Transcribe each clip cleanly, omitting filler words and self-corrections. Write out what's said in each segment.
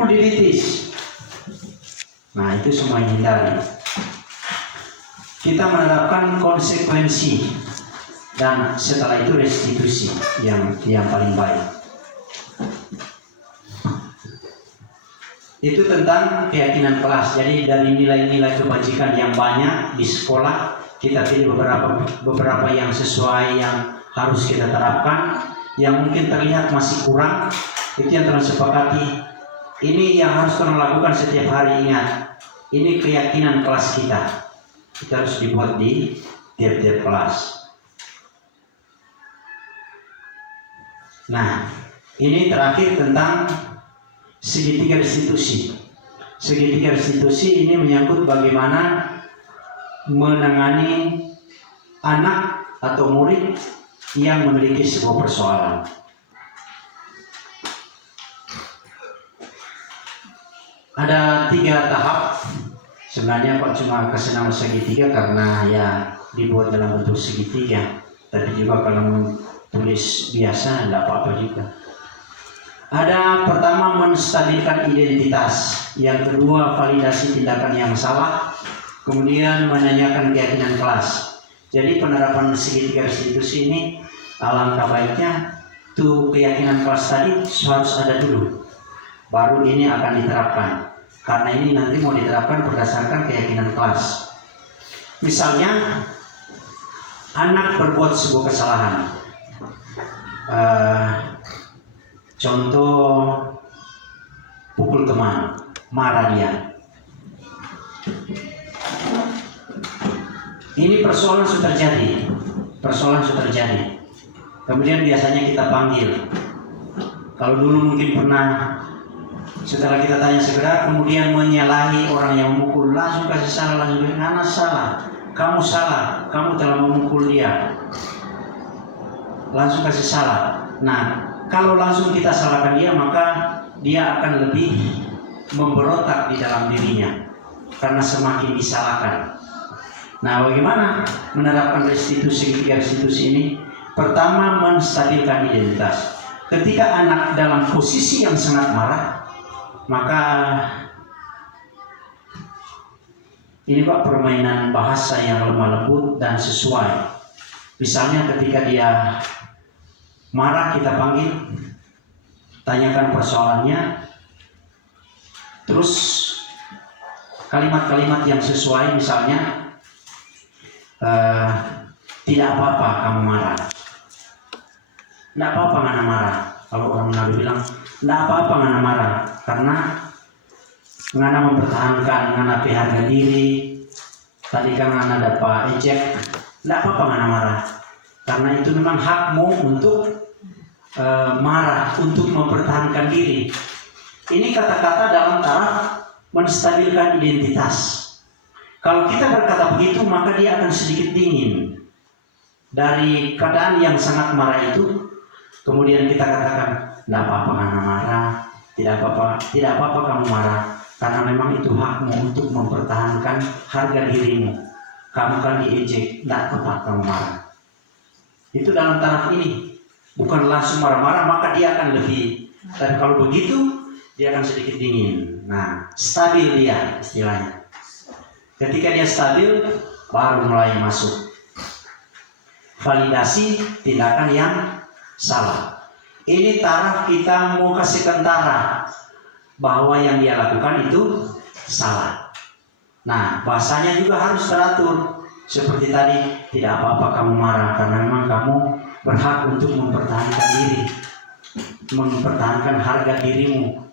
pukul di betis. Nah, itu semua hindari. Kita menerapkan konsekuensi dan setelah itu restitusi yang paling baik. Itu tentang keyakinan kelas. Jadi dari nilai-nilai kebajikan yang banyak di sekolah, kita pilih beberapa yang sesuai yang harus kita terapkan. Yang mungkin terlihat masih kurang, itu yang telah sepakati. Ini yang harus kita lakukan setiap hari. Ingat, ini keyakinan kelas kita. Kita harus dibuat di tiap-tiap kelas. Nah, ini terakhir tentang segitiga restitusi. Segitiga restitusi ini menyangkut bagaimana menangani anak atau murid yang memiliki sebuah persoalan. Ada 3 tahap. Sebenarnya kok cuma kasih nama segitiga karena ya dibuat dalam bentuk segitiga. Tapi juga kalau tulis biasa tidak apa-apa juga. Ada pertama menstabilkan identitas, yang kedua validasi tindakan yang salah, kemudian menanyakan keyakinan kelas. Jadi penerapan segitiga restitusi ini alangkah baiknya tuh keyakinan kelas tadi harus ada dulu, baru ini akan diterapkan. Karena ini nanti mau diterapkan berdasarkan keyakinan kelas. Misalnya anak berbuat sebuah kesalahan. Contoh pukul teman, marah dia. Ini persoalan sudah terjadi. Kemudian biasanya kita panggil. Kalau dulu mungkin pernah, setelah kita tanya segera, kemudian menyalahi orang yang memukul, langsung kasih salah, langsung bilang, anak salah, kamu telah memukul dia. Langsung kasih salah. Nah, kalau langsung kita salahkan dia, maka dia akan lebih memberontak di dalam dirinya karena semakin disalahkan. Nah, bagaimana menerapkan segitiga restitusi ini? Pertama, menstabilkan identitas. Ketika anak dalam posisi yang sangat marah, maka ini Pak permainan bahasa yang lemah lembut dan sesuai. Misalnya ketika dia marah, kita panggil, tanyakan persoalannya, terus kalimat-kalimat yang sesuai, misalnya tidak apa-apa kamu marah, tidak apa-apa ngana marah. Kalau orang Nabi bilang tidak apa-apa ngana marah, karena ngana mempertahankan ngana harga diri. Tadi kan ngana dapat ejek, tidak apa-apa ngana marah, karena itu memang hakmu untuk marah, untuk mempertahankan diri. Ini kata-kata dalam taraf menstabilkan identitas. Kalau kita berkata begitu, maka dia akan sedikit dingin dari keadaan yang sangat marah itu. Kemudian kita katakan, tidak apa-apa karena marah, tidak apa-apa kamu marah, karena memang itu hakmu untuk mempertahankan harga dirimu. Kamu kan diejek, tidak apa-apa kamu marah. Itu dalam taraf ini, bukan langsung marah-marah, maka dia akan lebih. Dan kalau begitu, dia akan sedikit dingin. Nah, stabil dia istilahnya. Ketika dia stabil, baru mulai masuk validasi tindakan yang salah. Ini taraf kita mau kasih tentara bahwa yang dia lakukan itu salah. Nah, bahasanya juga harus teratur. Seperti tadi, tidak apa-apa kamu marah, karena memang kamu berhak untuk mempertahankan diri, mempertahankan harga dirimu.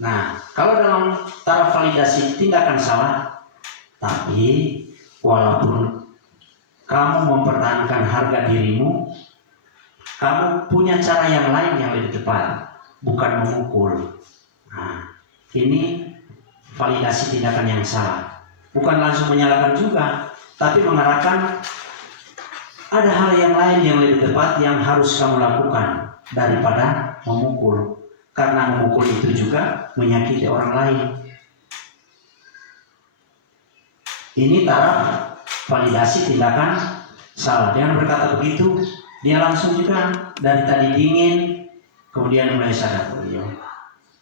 Nah, kalau dalam taraf validasi tindakan salah, tapi walaupun kamu mempertahankan harga dirimu, kamu punya cara yang lain yang lebih tepat, bukan memukul. Nah, ini validasi tindakan yang salah. Bukan langsung menyalahkan juga, tapi mengarahkan ada hal yang lain yang lebih tepat yang harus kamu lakukan daripada memukul. Karena memukul itu juga menyakiti orang lain. Ini taraf validasi tindakan salah. Jangan berkata begitu, dia langsung juga dari tadi dingin, kemudian mulai sadar,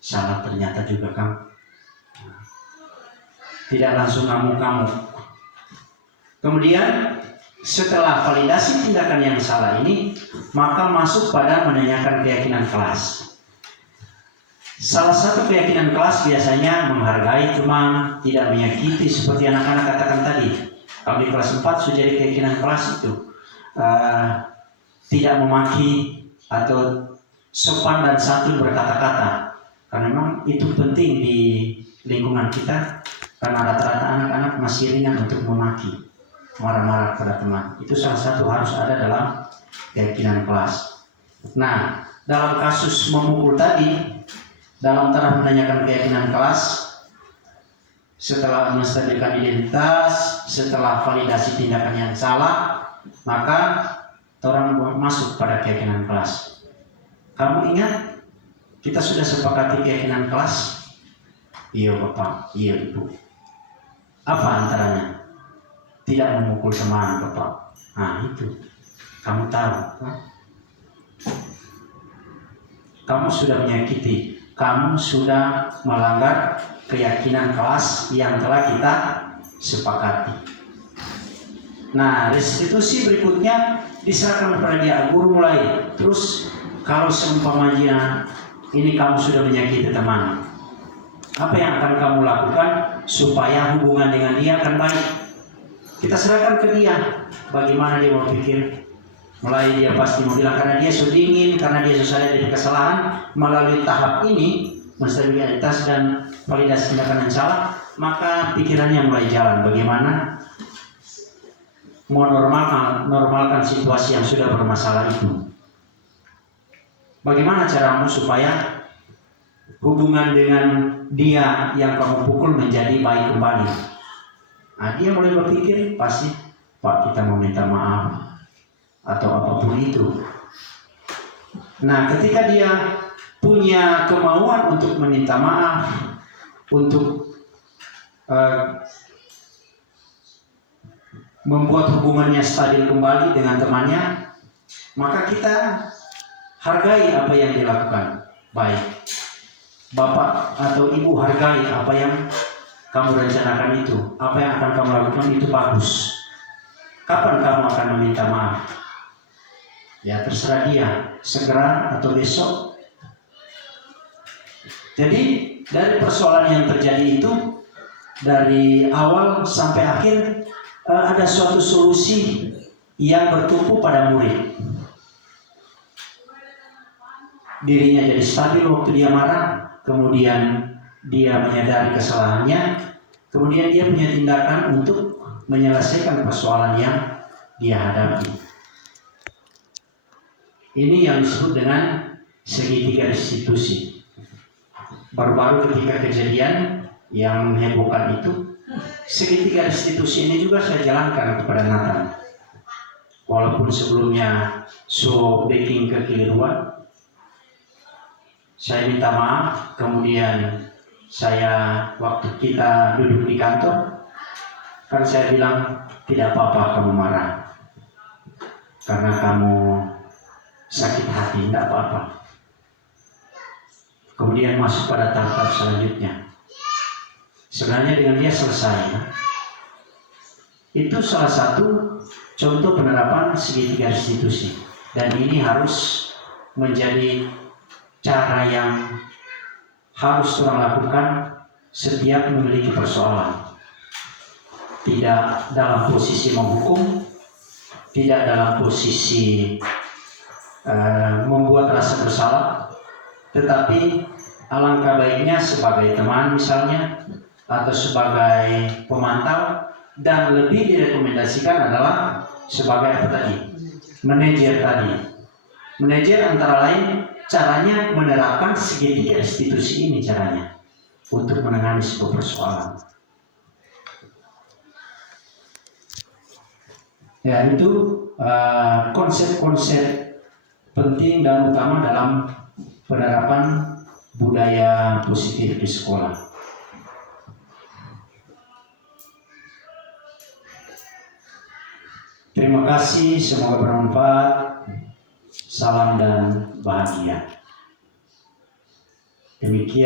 salah ternyata juga kan. Tidak langsung ngamuk-ngamuk. Kemudian setelah validasi tindakan yang salah ini, maka masuk pada menanyakan keyakinan kelas. Salah satu keyakinan kelas biasanya menghargai teman, tidak menyakiti seperti anak-anak katakan tadi. Kalau di kelas 4 sudah jadi keyakinan kelas itu tidak memaki atau sopan dan santun berkata-kata. Karena memang itu penting di lingkungan kita, karena rata-rata anak-anak masih ringan untuk memaki, marah-marah pada teman. Itu salah satu harus ada dalam keyakinan kelas. Nah, dalam kasus memukul tadi, dalam taraf menanyakan keyakinan kelas, setelah menstabilkan identitas, setelah validasi tindakan yang salah, maka orang masuk pada keyakinan kelas. Kamu ingat, kita sudah sepakati keyakinan kelas? Iya Bapak, iya Ibu. Apa antaranya? Tidak memukul teman Bapak. Nah itu, kamu tahu. Kamu sudah menyakiti, kamu sudah melanggar keyakinan kelas yang telah kita sepakati. Nah, restitusi berikutnya diserahkan kepada dia, guru mulai. Terus kalau seumpamanya ini kamu sudah menyakiti teman, apa yang akan kamu lakukan supaya hubungan dengan dia akan baik? Kita serahkan ke dia. Bagaimana dia mau pikir? Mulai dia pasti mau bilang karena dia sudah dingin, karena dia sudah sadar dari kesalahan. Melalui tahap ini, menstabilkan identitas dan validasi tindakan yang salah, maka pikirannya mulai jalan. Bagaimana normalkan situasi yang sudah bermasalah itu? Bagaimana caramu supaya hubungan dengan dia yang kamu pukul menjadi baik kembali? Nah, dia mulai berpikir, pasti Pak, kita mau minta maaf atau apapun itu. Nah, ketika dia punya kemauan untuk meminta maaf, untuk membuat hubungannya stabil kembali dengan temannya, maka kita hargai apa yang dilakukan. Baik, Bapak atau Ibu hargai apa yang kamu rencanakan itu. Apa yang akan kamu lakukan itu bagus. Kapan kamu akan meminta maaf? Ya terserah dia, segera atau besok. Jadi dari persoalan yang terjadi itu, dari awal sampai akhir ada suatu solusi yang bertumpu pada murid. Dirinya jadi stabil waktu dia marah, kemudian dia menyadari kesalahannya, kemudian dia punya tindakan untuk menyelesaikan persoalan yang dia hadapi. Ini yang disebut dengan segitiga restitusi. Baru-baru ketika kejadian yang menghebohkan itu, segitiga restitusi ini juga saya jalankan kepada Nathan. Walaupun sebelumnya backing kekeliruan, saya minta maaf, kemudian saya waktu kita duduk di kantor, kan saya bilang tidak apa-apa kamu marah, karena kamu sakit hati, tidak apa-apa. Kemudian masuk pada tahap selanjutnya. Sebenarnya dengan dia selesai. Itu salah satu contoh penerapan segitiga restitusi. Dan ini harus menjadi cara yang harus orang lakukan setiap memiliki persoalan. Tidak dalam posisi menghukum, tidak dalam posisi membuat rasa bersalah, tetapi alangkah baiknya sebagai teman misalnya, atau sebagai pemantau, dan lebih direkomendasikan adalah sebagai apa tadi? Manajer tadi. Manajer antara lain caranya menerapkan segitiga restitusi ini caranya untuk menangani sebuah persoalan. Ya itu konsep-konsep penting dan utama dalam penerapan budaya positif di sekolah. Terima kasih, semoga bermanfaat. Salam dan bahagia. Demikian.